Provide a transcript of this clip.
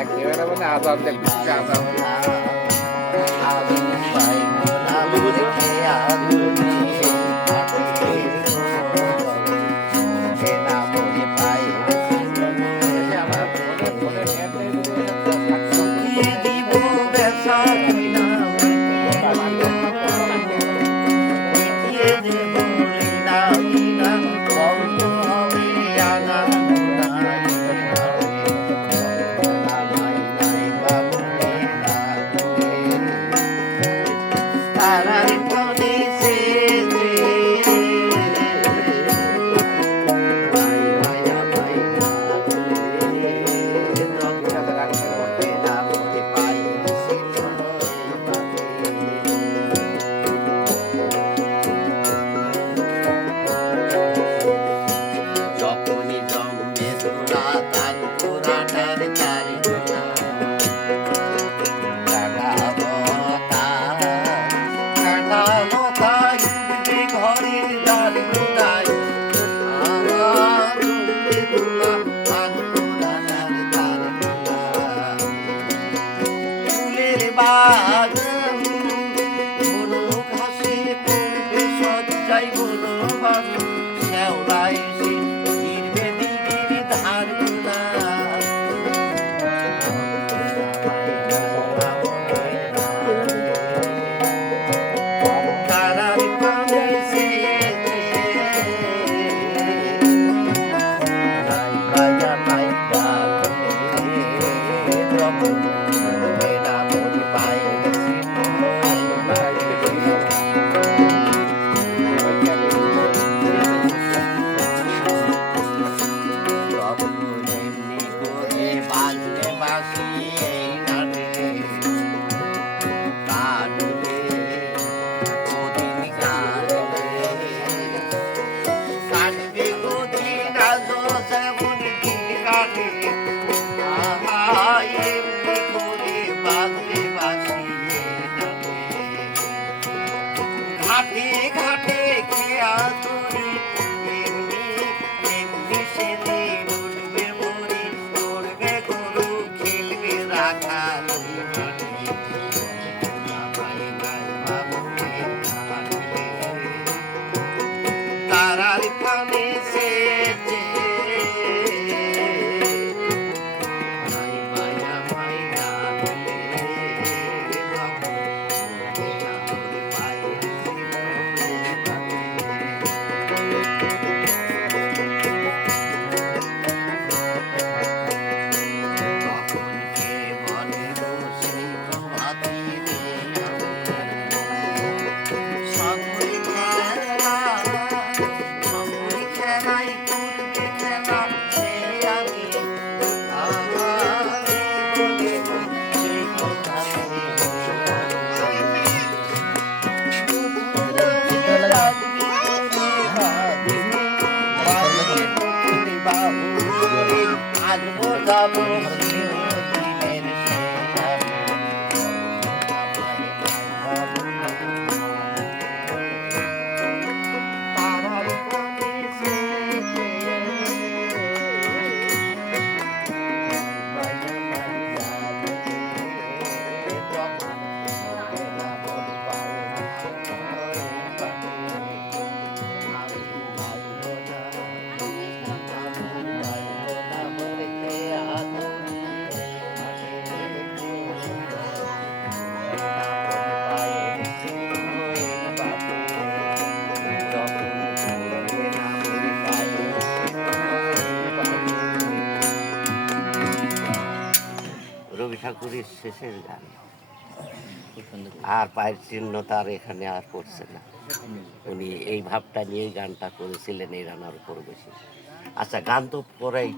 একেবারে মানে আজান দেখতেছি আজান। আমি পাইব না বলেছে আধুনি সে না মনে পাই আমার ফোনে নেট নেই বলে একটা কি দিব ব্যবসা কিনা মিটিয়ে দেব লীলা বিনা বন্ধ হবে আনা তারার পদে সে যখনই জন্মে তোরা তার পুরাটার চারি ঘরের দ্বার গোড়ায় আমার ফুলের বাগান বনো ঘাসে পড়বে সজ্জাই বনো বাগান শ্যাওলায় সে ফিরবে দিদির ধার গোলা তারার প্রাণে সে ঘাটে ঘাটে খেয়া তোরে এমনি এমনি সেনে উঠবে মরি করবে গরু খেলবে রাখা তারার প্রাণে সে রবি ঠাকুরের শেষের গান আর পায়ের চিহ্ন তার এখানে আর করছে না উনি এই ভাবটা নিয়েই গানটা করেছিলেন এই রান্নার উপর বেশি আচ্ছা গান তো পরেই